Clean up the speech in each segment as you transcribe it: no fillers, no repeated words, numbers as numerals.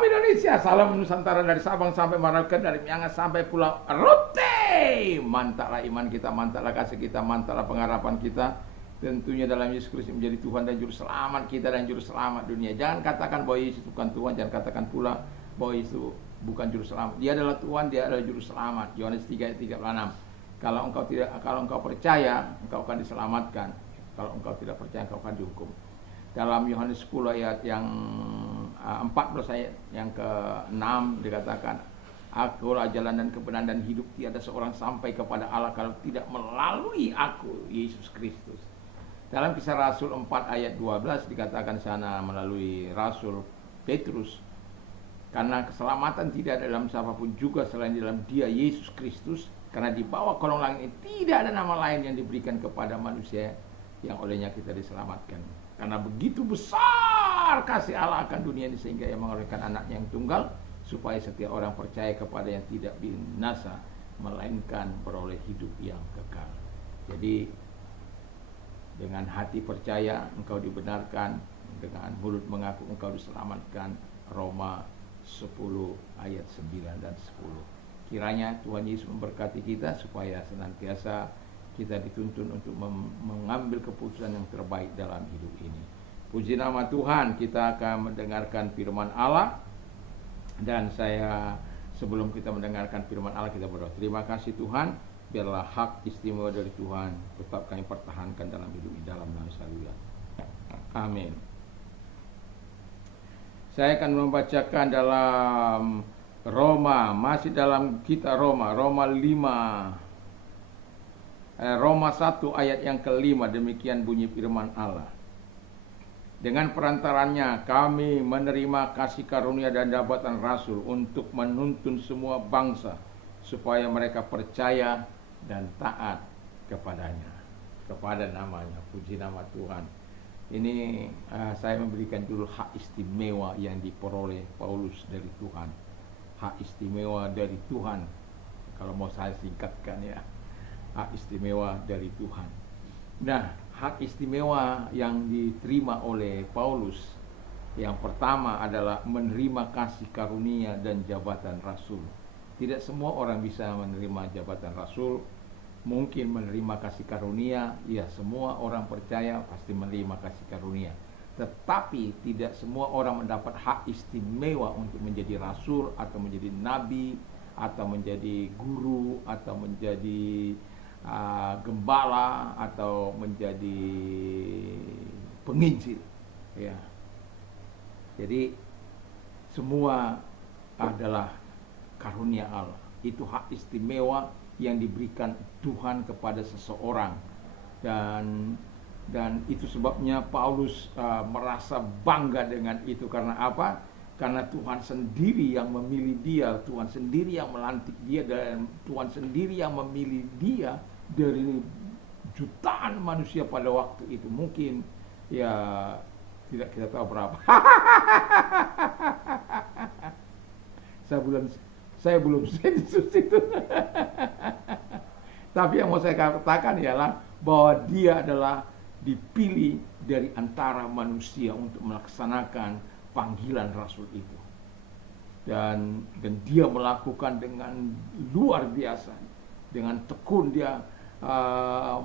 Salam Indonesia, salam Nusantara dari Sabang sampai Merauke, dari Miangas sampai Pulau Rote. Mantaplah iman kita, mantaplah kasih kita, mantaplah pengharapan kita. Tentunya dalam Yesus Kristus menjadi Tuhan dan Juru Selamat kita dan Juru Selamat dunia. Jangan katakan bahwa Yesus bukan Tuhan, jangan katakan pula bahwa Yesus bukan Juru Selamat. Dia adalah Tuhan, dia adalah Juru Selamat. Yohanes 3 ayat 36. Kalau engkau percaya, engkau akan diselamatkan. Kalau engkau tidak percaya, engkau akan dihukum. Dalam Yohanes 10 ayat yang 14 ayat yang ke-6 dikatakan, Akulah jalan dan kebenaran dan hidup, tiada seorang sampai kepada Allah kalau tidak melalui aku, Yesus Kristus. Dalam Kisah Rasul 4 ayat 12 dikatakan sana melalui Rasul Petrus, karena keselamatan tidak ada dalam siapapun juga selain dalam Dia Yesus Kristus, karena di bawah kolong langit ini tidak ada nama lain yang diberikan kepada manusia yang olehnya kita diselamatkan. Karena begitu besar kasih Allah akan dunia ini sehingga Ia mengaruniakan anaknya yang tunggal, supaya setiap orang percaya kepada yang tidak binasa, melainkan beroleh hidup yang kekal. Jadi dengan hati percaya engkau dibenarkan, dengan mulut mengaku engkau diselamatkan. Roma 10 ayat 9 dan 10. Kiranya Tuhan Yesus memberkati kita supaya senantiasa kita dituntun untuk mengambil keputusan yang terbaik dalam hidup ini. Puji nama Tuhan, kita akan mendengarkan firman Allah. Dan sebelum kita mendengarkan firman Allah, kita berdoa. Terima kasih Tuhan, biarlah hak istimewa dari Tuhan tetap kami pertahankan dalam hidup di dalam nama Yesus. Amin. Saya akan membacakan dalam Roma, masih dalam kitab Roma 1 ayat yang ke-5, demikian bunyi firman Allah. Dengan perantaranya kami menerima kasih karunia dan jabatan rasul untuk menuntun semua bangsa supaya mereka percaya dan taat kepadanya, kepada namanya. Puji nama Tuhan. Ini saya memberikan dulu hak istimewa yang diperoleh Paulus dari Tuhan. Hak istimewa dari Tuhan. Kalau mau saya singkatkan ya, hak istimewa dari Tuhan. Nah, hak istimewa yang diterima oleh Paulus yang pertama adalah menerima kasih karunia dan jabatan rasul. Tidak semua orang bisa menerima jabatan rasul. Mungkin menerima kasih karunia, ya semua orang percaya pasti menerima kasih karunia. Tetapi tidak semua orang mendapat hak istimewa untuk menjadi rasul atau menjadi nabi atau menjadi guru atau menjadi gembala atau menjadi penginjil, ya. Jadi semua adalah karunia Allah. Itu hak istimewa yang diberikan Tuhan kepada seseorang, dan itu sebabnya Paulus merasa bangga dengan itu. Karena apa? Karena Tuhan sendiri yang memilih dia, Tuhan sendiri yang melantik dia, dan Tuhan sendiri yang memilih dia dari jutaan manusia pada waktu itu. Mungkin ya tidak kita tahu berapa. Saya belum sensus itu. Tapi yang mau saya katakan ialah bahwa dia adalah dipilih dari antara manusia untuk melaksanakan panggilan rasul itu. Dan dia melakukan dengan luar biasa. Dengan tekun dia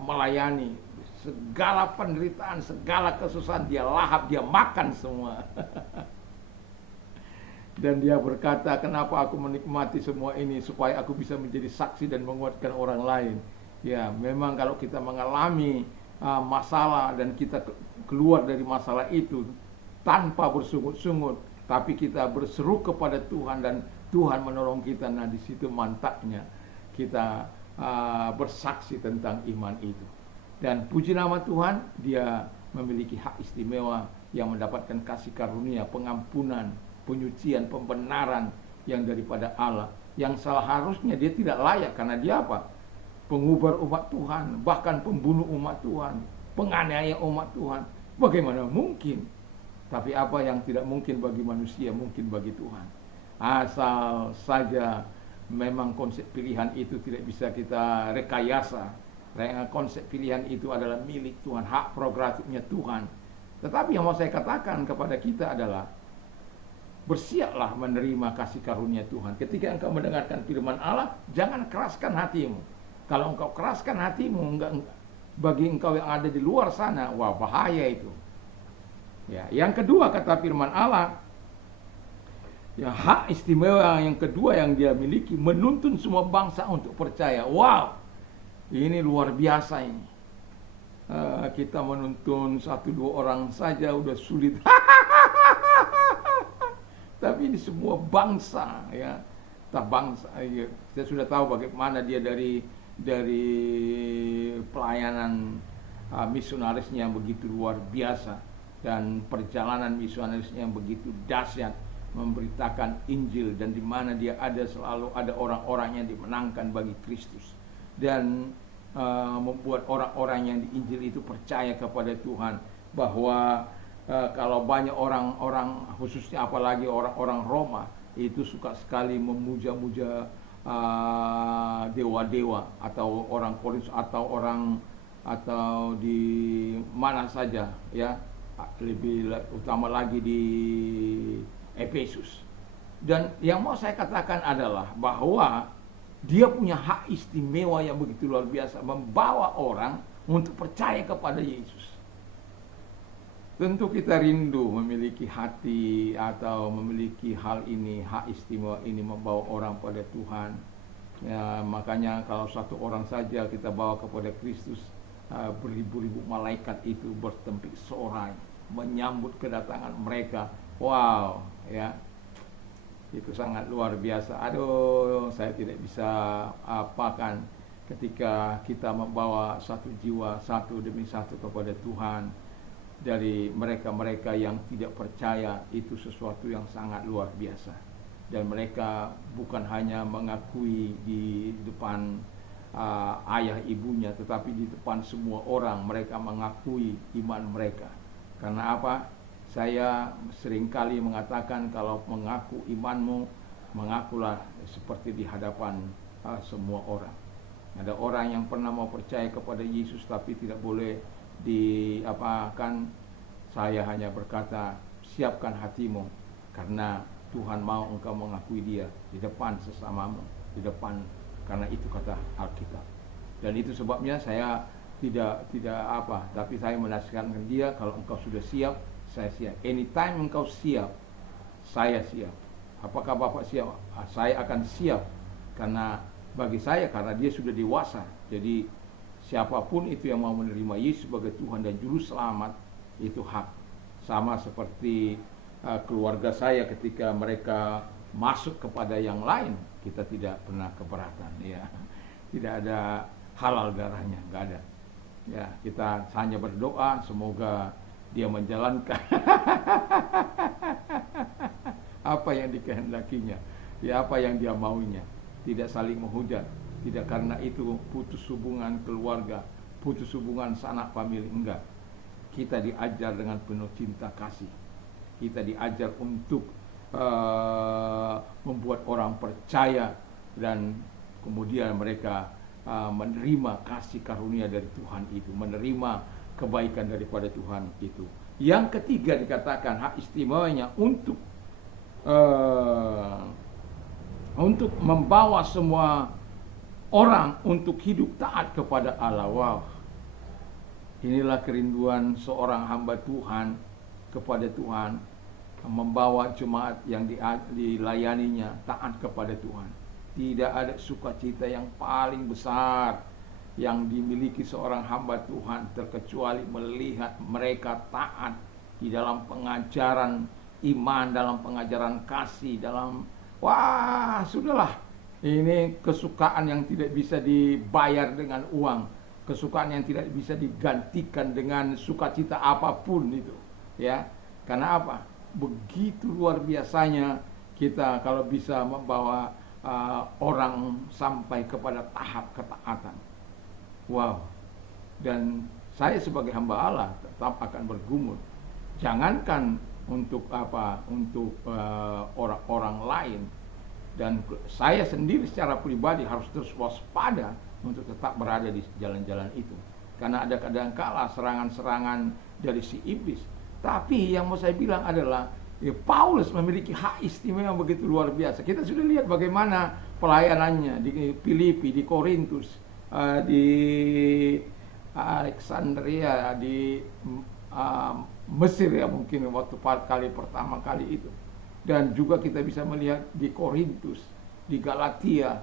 melayani. Segala penderitaan, segala kesusahan dia lahap, dia makan semua. Dan dia berkata, kenapa aku menikmati semua ini? Supaya aku bisa menjadi saksi dan menguatkan orang lain. Ya, memang kalau kita mengalami masalah dan kita keluar dari masalah itu tanpa bersungut-sungut, tapi kita berseru kepada Tuhan dan Tuhan menolong kita. Nah, di situ mantapnya kita bersaksi tentang iman itu. Dan puji nama Tuhan, dia memiliki hak istimewa yang mendapatkan kasih karunia, pengampunan, penyucian, pembenaran yang daripada Allah, yang seharusnya dia tidak layak. Karena dia apa? Pengubar umat Tuhan, bahkan pembunuh umat Tuhan, penganiaya umat Tuhan. Bagaimana mungkin? Tapi apa yang tidak mungkin bagi manusia, mungkin bagi Tuhan. Asal saja memang konsep pilihan itu tidak bisa kita rekayasa. Konsep pilihan itu adalah milik Tuhan, hak prerogatifnya Tuhan. Tetapi yang mau saya katakan kepada kita adalah bersiaplah menerima kasih karunia Tuhan. Ketika engkau mendengarkan firman Allah, jangan keraskan hatimu. Kalau engkau keraskan hatimu, bagi engkau yang ada di luar sana, wah bahaya itu. Ya, yang kedua kata firman Allah, ya, hak istimewa yang kedua yang dia miliki, menuntun semua bangsa untuk percaya. Wow, ini luar biasa ini. Kita menuntun 1-2 orang saja udah sulit. Tapi ini semua bangsa, ya. Bangsa, ya. Saya sudah tahu bagaimana dia dari pelayanan misionarisnya yang begitu luar biasa, dan perjalanan misionarisnya yang begitu dahsyat memberitakan Injil, dan di mana dia ada selalu ada orang-orang yang dimenangkan bagi Kristus, dan membuat orang-orang yang di Injil itu percaya kepada Tuhan. Bahwa kalau banyak orang-orang, khususnya apalagi orang-orang Roma, itu suka sekali memuja-muja dewa-dewa, atau orang Korintus, atau di mana saja, ya, lebih utama lagi di Efesus. Dan yang mau saya katakan adalah bahwa dia punya hak istimewa yang begitu luar biasa, membawa orang untuk percaya kepada Yesus. Tentu kita rindu memiliki hati atau memiliki hal ini, hak istimewa ini, membawa orang pada Tuhan. Ya, makanya kalau satu orang saja kita bawa kepada Kristus, beribu-ribu malaikat itu bertempik sorai menyambut kedatangan mereka. Wow, ya. Itu sangat luar biasa. Aduh, saya tidak bisa apakan ketika kita membawa satu jiwa, satu demi satu kepada Tuhan. Dari mereka-mereka yang tidak percaya, itu sesuatu yang sangat luar biasa. Dan mereka bukan hanya mengakui di depan ayah ibunya, tetapi di depan semua orang mereka mengakui iman mereka. Karena apa? Saya seringkali mengatakan, kalau mengaku imanmu, mengakulah seperti di hadapan semua orang. Ada orang yang pernah mau percaya kepada Yesus tapi tidak boleh diapakan. Saya hanya berkata, siapkan hatimu, karena Tuhan mau engkau mengakui dia di depan sesamamu, di depan, karena itu kata Alkitab. Dan itu sebabnya saya tidak tapi saya menasihatkan dia, kalau engkau sudah siap, saya siap. Anytime engkau siap, saya siap. Apakah Bapak siap? Saya akan siap. Karena bagi saya, karena dia sudah dewasa. Jadi siapapun itu yang mau menerima Yesus sebagai Tuhan dan Juru Selamat, itu hak. Sama seperti keluarga saya, ketika mereka masuk kepada yang lain, kita tidak pernah keberatan. Ya. Tidak ada halal darahnya, nggak ada. Ya, kita hanya berdoa semoga dia menjalankan apa yang dikehendakinya, ya, apa yang dia maunya, tidak saling menghujat. Tidak karena itu putus hubungan keluarga, putus hubungan sanak famili, enggak. Kita diajar dengan penuh cinta kasih. Kita diajar untuk membuat orang percaya, dan kemudian mereka menerima kasih karunia dari Tuhan itu, menerima kebaikan daripada Tuhan itu. Yang ketiga dikatakan hak istimewanya untuk membawa semua orang untuk hidup taat kepada Allah. Wow. Inilah kerinduan seorang hamba Tuhan kepada Tuhan, membawa jemaat yang dilayaninya taat kepada Tuhan. Tidak ada sukacita yang paling besar yang dimiliki seorang hamba Tuhan terkecuali melihat mereka taat di dalam pengajaran iman, dalam pengajaran kasih, dalam sudahlah. Ini kesukaan yang tidak bisa dibayar dengan uang, kesukaan yang tidak bisa digantikan dengan sukacita apapun itu, ya. Karena apa? Begitu luar biasanya kita kalau bisa membawa orang sampai kepada tahap ketaatan. Wow. Dan saya sebagai hamba Allah tetap akan bergumul. Jangankan untuk orang-orang lain, dan saya sendiri secara pribadi harus terus waspada untuk tetap berada di jalan-jalan itu. Karena ada kadang-kala serangan-serangan dari si iblis. Tapi yang mau saya bilang adalah Ya, Paulus memiliki hak istimewa begitu luar biasa. Kita sudah lihat bagaimana pelayanannya di Filipi, di Korintus, di Alexandria, di Mesir ya mungkin waktu kali pertama kali itu. Dan juga kita bisa melihat di Korintus, di Galatia,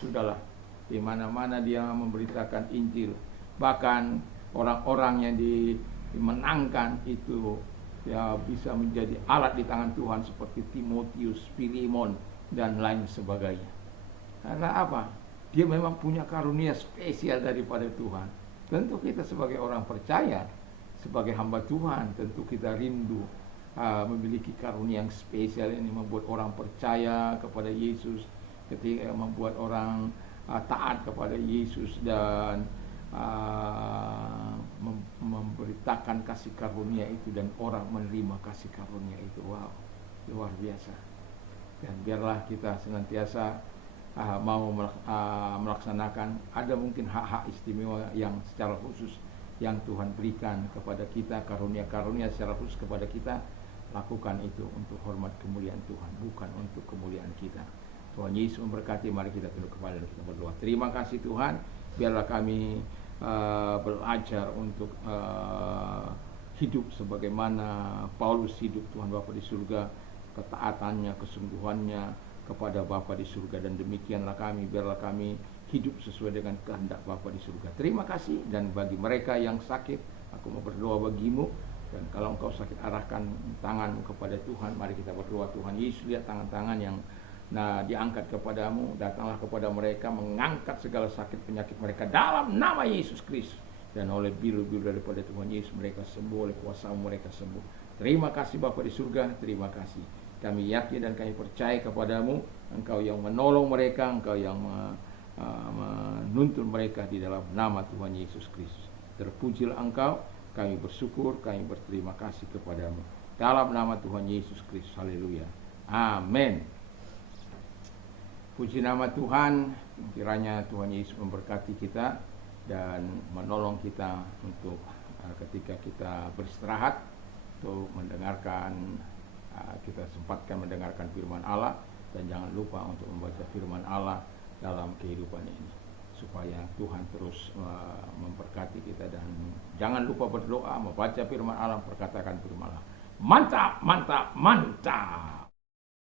sudahlah, di mana-mana dia memberitakan Injil. Bahkan orang-orang yang dimenangkan itu ya bisa menjadi alat di tangan Tuhan seperti Timotius, Filemon dan lain sebagainya. Karena apa? Dia memang punya karunia spesial daripada Tuhan. Tentu kita sebagai orang percaya, sebagai hamba Tuhan, tentu kita rindu memiliki karunia yang spesial ini, membuat orang percaya kepada Yesus, ketika membuat orang taat kepada Yesus dan memberitakan kasih karunia itu dan orang menerima kasih karunia itu. Wow, luar biasa. Dan biarlah kita senantiasa mau melaksanakan, ada mungkin hak-hak istimewa yang secara khusus yang Tuhan berikan kepada kita, karunia-karunia secara khusus kepada kita. Lakukan itu untuk hormat kemuliaan Tuhan, bukan untuk kemuliaan kita. Tuhan Yesus memberkati. Mari kita tunduk kepala dan kita berdoa. Terima kasih Tuhan, biarlah kami belajar untuk hidup sebagaimana Paulus hidup, Tuhan Bapa di surga, ketaatannya, kesungguhannya kepada Bapa di surga, dan demikianlah kami, biarlah kami hidup sesuai dengan kehendak Bapa di surga. Terima kasih. Dan bagi mereka yang sakit, aku mau berdoa bagimu, dan kalau engkau sakit, arahkan tanganmu kepada Tuhan. Mari kita berdoa. Tuhan Yesus, lihat tangan-tangan yang diangkat kepadamu, datanglah kepada mereka, mengangkat segala sakit penyakit mereka dalam nama Yesus Kristus, dan oleh bilu-bilu daripada Tuhan Yesus mereka sembuh, oleh kuasa-Mu mereka sembuh. Terima kasih Bapa di surga, terima kasih. Kami yakin dan kami percaya kepadamu, Engkau yang menolong mereka, Engkau yang menuntun mereka di dalam nama Tuhan Yesus Kristus. Terpujilah Engkau, kami bersyukur, kami berterima kasih kepadamu dalam nama Tuhan Yesus Kristus. Haleluya, amin. Puji nama Tuhan. Kiranya Tuhan Yesus memberkati kita dan menolong kita untuk ketika kita beristirahat, untuk mendengarkan, kita sempatkan mendengarkan firman Allah, dan jangan lupa untuk membaca firman Allah dalam kehidupan ini, supaya Tuhan terus memberkati kita. Dan jangan lupa berdoa, membaca firman Allah, perkatakan firman Allah. Mantap, mantap, mantap.